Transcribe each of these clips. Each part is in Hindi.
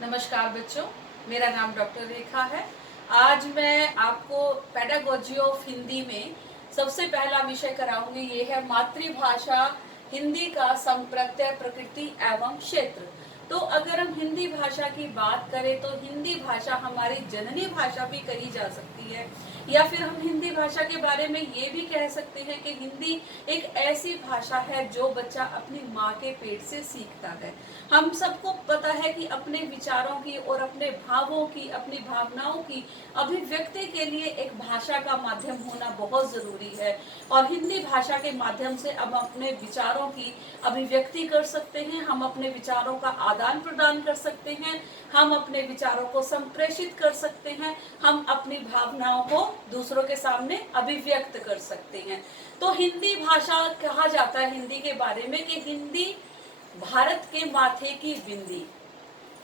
नमस्कार बच्चों, मेरा नाम डॉक्टर रेखा है। आज मैं आपको पेडागोजी ऑफ हिंदी में सबसे पहला विषय कराऊंगी। ये है मातृभाषा हिंदी का संप्रत्यय, प्रकृति एवं क्षेत्र। तो अगर हम हिंदी भाषा की बात करें तो हिंदी भाषा हमारी जननी भाषा भी कही जा सकती है, या फिर हम हिंदी भाषा के बारे में ये भी कह सकते हैं कि हिंदी एक ऐसी भाषा है जो बच्चा अपनी माँ के पेट से सीखता है। हम सबको पता है कि अपने विचारों की और अपने भावों की, अपनी भावनाओं की अभिव्यक्ति के लिए एक भाषा का माध्यम होना बहुत जरूरी है। और हिंदी भाषा के माध्यम से हम अपने विचारों की अभिव्यक्ति कर सकते हैं, हम अपने विचारों का आदान प्रदान कर सकते हैं, हम अपने विचारों को संप्रेषित कर सकते हैं, हम अपनी भावनाओं को दूसरों के सामने अभिव्यक्त कर सकते हैं। तो हिंदी भाषा कहा जाता है हिंदी के बारे में कि हिंदी भारत के माथे की बिंदी।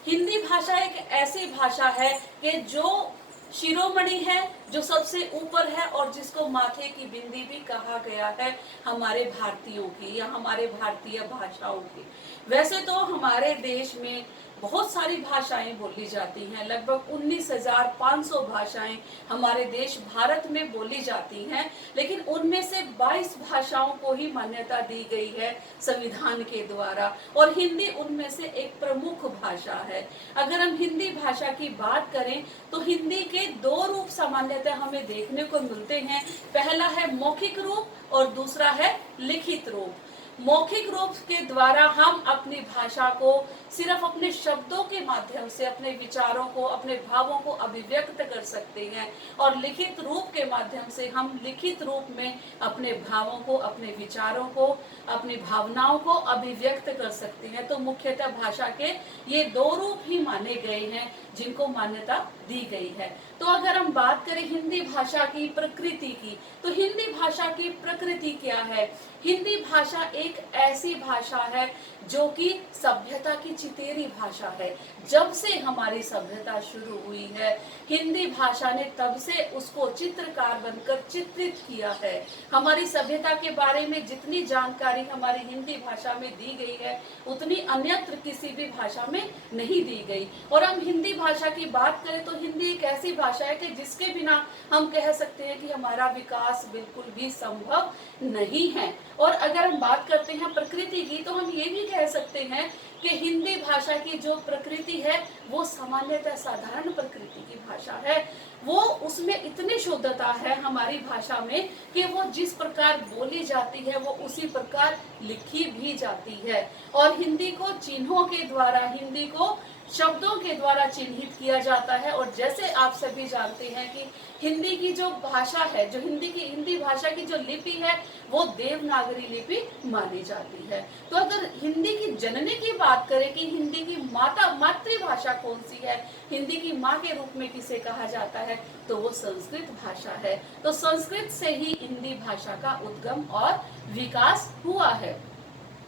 हिंदी भाषा एक ऐसी भाषा है कि जो शिरोमणि है, जो सबसे ऊपर है और जिसको माथे की बिंदी भी कहा गया है हमारे भारतीयों की या हमारे भारतीय भाषाओं की। वैसे तो हमारे देश में बहुत सारी भाषाएं बोली जाती हैं, लगभग 19,500 भाषाएं हमारे देश भारत में बोली जाती हैं, लेकिन उनमें से 22 भाषाओं को ही मान्यता दी गई है संविधान के द्वारा, और हिंदी उनमें से एक प्रमुख भाषा है। अगर हम हिंदी भाषा की बात करें तो हिंदी के दो रूप सामान्यतः हमें देखने को मिलते हैं। पहला है मौखिक रूप और दूसरा है लिखित रूप। मौखिक रूप के द्वारा हम अपनी भाषा को सिर्फ अपने शब्दों के माध्यम से अपने विचारों को, अपने भावों को अभिव्यक्त कर सकते हैं, और लिखित रूप के माध्यम से हम लिखित रूप में अपने भावों को, अपने विचारों को, अपनी भावनाओं को अभिव्यक्त कर सकते हैं। तो मुख्यतः भाषा के ये दो रूप ही माने गए हैं जिनको मान्यता दी गई है। तो अगर हम बात करें हिंदी भाषा की प्रकृति की, तो हिंदी भाषा की प्रकृति क्या है? हिंदी भाषा एक ऐसी भाषा है जो कि सभ्यता की चितेरी भाषा है। जब से हमारी सभ्यता शुरू हुई है, हिंदी भाषा ने तब से उसको चित्रकार बनकर चित्रित किया है। हमारी सभ्यता के बारे में जितनी जानकारी हमारी हिंदी भाषा में दी गई है उतनी अन्यत्र किसी भी भाषा में नहीं दी गई। और हम हिंदी भाषा की बात करें तो हिंदी एक ऐसी भाषा है कि जिसके बिना हम कह सकते हैं कि हमारा विकास बिल्कुल भी संभव नहीं है। और अगर हम बात करते हैं प्रकृति की, तो हम ये भी कह सकते हैं कि हिंदी भाषा की जो प्रकृति है वो सामान्यतः साधारण प्रकृति की भाषा है। वो उसमें इतनी शुद्धता है हमारी भाषा में कि वो जिस प्रकार बोली जाती है वो उसी प्रकार लिखी भी जाती है। और हिंदी को चिन्हों के द्वारा, हिंदी को शब्दों के द्वारा चिन्हित किया जाता है। और जैसे आप सभी जानते हैं कि हिंदी की जो भाषा है, जो हिंदी भाषा की जो लिपि है वो देवनागरी लिपि मानी जाती है। तो अगर हिंदी की जननी की बात करें कि हिंदी की मातृभाषा कौन सी है, हिंदी की माँ के रूप में किसे कहा जाता है, तो वो संस्कृत भाषा है। तो संस्कृत से ही हिंदी भाषा का उद्गम और विकास हुआ है।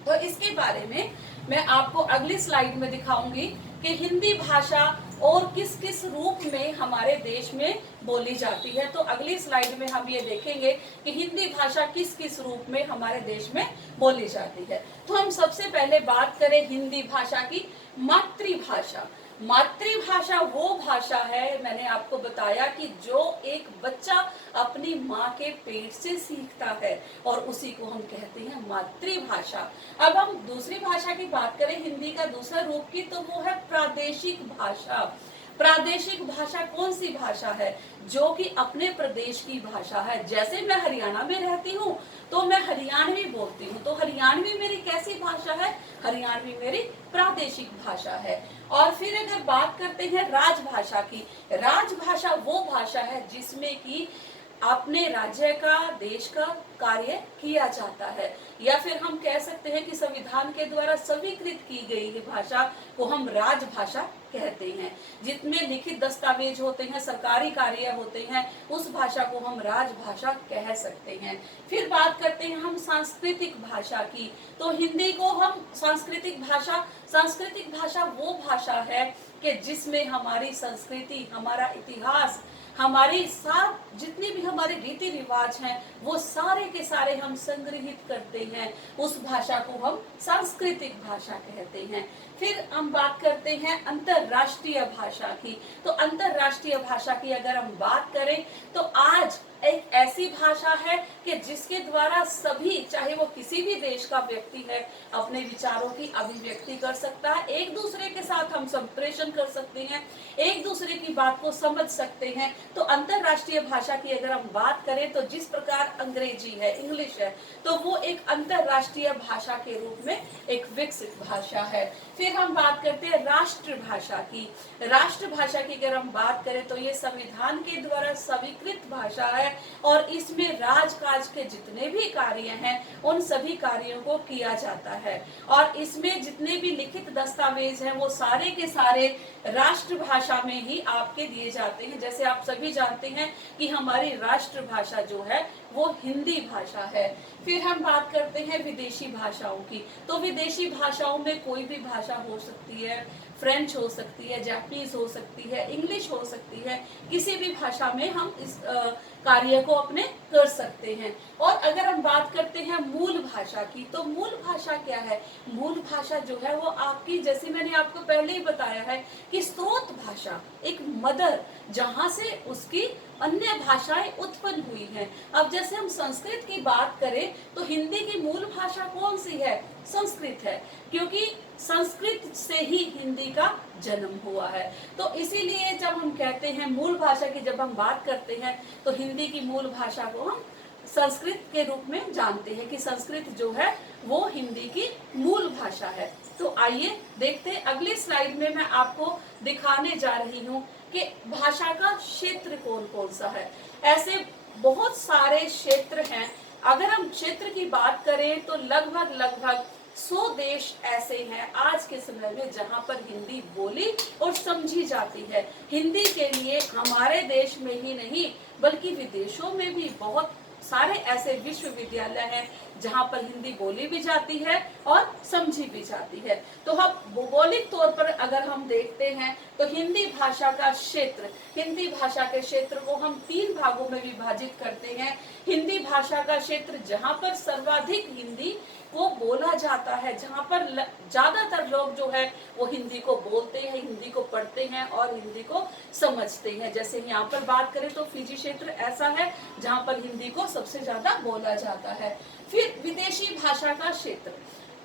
तो इसके बारे में मैं आपको अगली स्लाइड में दिखाऊंगी कि हिंदी भाषा और किस किस रूप में हमारे देश में बोली जाती है। तो अगली स्लाइड में हम ये देखेंगे कि हिंदी भाषा किस किस रूप में हमारे देश में बोली जाती है। तो हम सबसे पहले बात करें हिंदी भाषा की मातृभाषा। मातृभाषा वो भाषा है, मैंने आपको बताया कि जो एक बच्चा अपनी माँ के पेट से सीखता है, और उसी को हम कहते हैं मातृभाषा। अब हम दूसरी भाषा की बात करें हिंदी का दूसरा रूप की, तो वो है प्रादेशिक भाषा। प्रादेशिक भाषा कौन सी भाषा है? जो कि अपने प्रदेश की भाषा है। जैसे मैं हरियाणा में रहती हूँ तो मैं हरियाणवी बोलती हूँ, तो हरियाणवी मेरी कैसी भाषा है? हरियाणवी मेरी प्रादेशिक भाषा है। और फिर अगर बात करते हैं राजभाषा की, राजभाषा वो भाषा है जिसमें कि अपने राज्य का, देश का कार्य किया जाता है, या फिर हम कह सकते हैं कि संविधान के द्वारा स्वीकृत की गई है भाषा को हम राजभाषा कहते हैं। जितने लिखित दस्तावेज होते हैं, सरकारी कार्य होते हैं, उस भाषा को हम राजभाषा कह सकते हैं। फिर बात करते हैं हम सांस्कृतिक भाषा की, तो हिंदी को हम सांस्कृतिक भाषा वो भाषा है कि जिसमें हमारी संस्कृति, हमारा इतिहास, हमारी जितने भी हमारे रीति रिवाज हैं वो सारे के सारे हम संग्रहित करते हैं, उस भाषा को हम सांस्कृतिक भाषा कहते हैं। फिर हम बात करते हैं अंतरराष्ट्रीय भाषा की। तो अंतरराष्ट्रीय भाषा की अगर हम बात करें तो आज एक ऐसी भाषा है कि जिसके द्वारा सभी, चाहे वो किसी भी देश का व्यक्ति है, अपने विचारों की अभिव्यक्ति कर सकता है, एक दूसरे के साथ हम संप्रेषण कर सकते हैं, एक दूसरे की बात को समझ सकते हैं। तो अंतरराष्ट्रीय भाषा की अगर हम बात करें तो जिस प्रकार अंग्रेजी है, इंग्लिश है, तो वो एक अंतरराष्ट्रीय भाषा के रूप में एक विकसित भाषा है। फिर हम बात करते हैं राष्ट्रभाषा की। राष्ट्रभाषा की अगर हम बात करें तो ये संविधान के द्वारा स्वीकृत भाषा है और इसमें राजकाज के जितने भी कार्य हैं उन सभी कार्यों को किया जाता है और इसमें जितने भी लिखित दस्तावेज हैं वो सारे के सारे राष्ट्रभाषा में ही आपके दिए जाते हैं। जैसे आप सभी जानते हैं कि हमारी राष्ट्रभाषा जो है वो हिंदी भाषा है। फिर हम बात करते हैं विदेशी भाषाओं की। तो विदेशी भाषाओं में कोई भी भाषा हो सकती है, फ्रेंच हो सकती है, जापानीज हो सकती है, इंग्लिश हो सकती है, किसी भी भाषा में हम इस कार्य को अपने कर सकते हैं। और अगर हम बात करते हैं मूल भाषा की, तो मूल भाषा क्या है? मूल भाषा जो है वो आपकी, जैसे मैंने आपको पहले ही बताया है कि स्रोत भाषा, एक मदर, जहां से उसकी अन्य भाषाएं उत्पन्न हुई हैं। अब जैसे हम संस्कृत की बात करें तो हिंदी की मूल भाषा कौन सी है? संस्कृत है, क्योंकि संस्कृत से ही हिंदी का जन्म हुआ है। तो इसीलिए जब हम कहते हैं मूल भाषा की, जब हम बात करते हैं तो हिंदी की मूल भाषा को हम संस्कृत के रूप में जानते हैं कि संस्कृत जो है वो हिंदी की मूल भाषा है। तो आइए देखते हैं, अगली स्लाइड में मैं आपको दिखाने जा रही हूँ कि भाषा का क्षेत्र कौन कौन सा है। ऐसे बहुत सारे क्षेत्र हैं। अगर हम क्षेत्र की बात करें तो लगभग 100 देश ऐसे हैं आज के समय में जहां पर हिंदी बोली और समझी जाती है। हिंदी के लिए हमारे देश में ही नहीं बल्कि विदेशों में भी बहुत सारे ऐसे विश्वविद्यालय हैं जहां पर हिंदी बोली भी जाती है और समझी भी जाती है। तो हम भौगोलिक तौर पर अगर हम देखते हैं तो हिंदी भाषा का क्षेत्र, हिंदी भाषा के क्षेत्र को हम 3 भागों में विभाजित करते हैं। हिंदी भाषा का क्षेत्र जहां पर सर्वाधिक हिंदी को बोला जाता है, जहां पर ज्यादातर लोग जो है वो हिंदी को बोलते हैं, हिंदी को पढ़ते हैं और हिंदी को समझते हैं। जैसे यहाँ पर बात करें तो फिजी क्षेत्र ऐसा है जहां पर हिंदी को सबसे ज्यादा बोला जाता है। फिर विदेशी भाषा का क्षेत्र,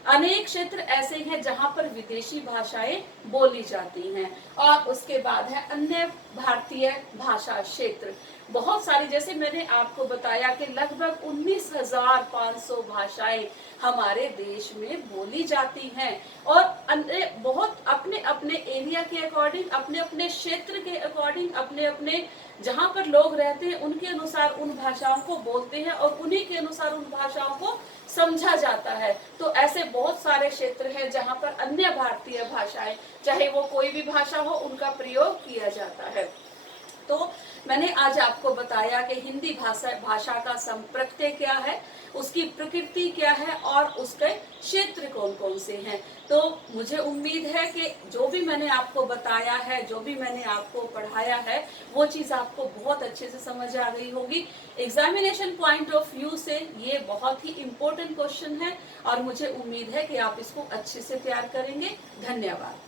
अनेक क्षेत्र ऐसे हैं जहां पर विदेशी भाषाएं बोली जाती हैं। और उसके बाद है अन्य भारतीय भाषा क्षेत्र, बहुत सारी, जैसे मैंने आपको बताया कि लगभग 19,500 भाषाएं हमारे देश में बोली जाती हैं और अन्य बहुत अपने अपने एरिया के अकॉर्डिंग, अपने अपने क्षेत्र के अकॉर्डिंग, अपने अपने जहां पर लोग रहते हैं उनके अनुसार उन भाषाओं को बोलते हैं और उन्हीं के अनुसार उन भाषाओं को समझा जाता है। तो ऐसे बहुत सारे क्षेत्र हैं जहां पर अन्य भारतीय भाषाएं, चाहे वो कोई भी भाषा हो, उनका प्रयोग किया जाता है। तो मैंने आज आपको बताया कि हिंदी भाषा का संप्रत्यय क्या है, उसकी प्रकृति क्या है और उसके क्षेत्र कौन कौन से हैं। तो मुझे उम्मीद है कि जो भी मैंने आपको बताया है, जो भी मैंने आपको पढ़ाया है, वो चीज़ आपको बहुत अच्छे से समझ आ गई होगी। एग्जामिनेशन पॉइंट ऑफ व्यू से ये बहुत ही इम्पोर्टेंट क्वेश्चन है और मुझे उम्मीद है कि आप इसको अच्छे से तैयार करेंगे। धन्यवाद।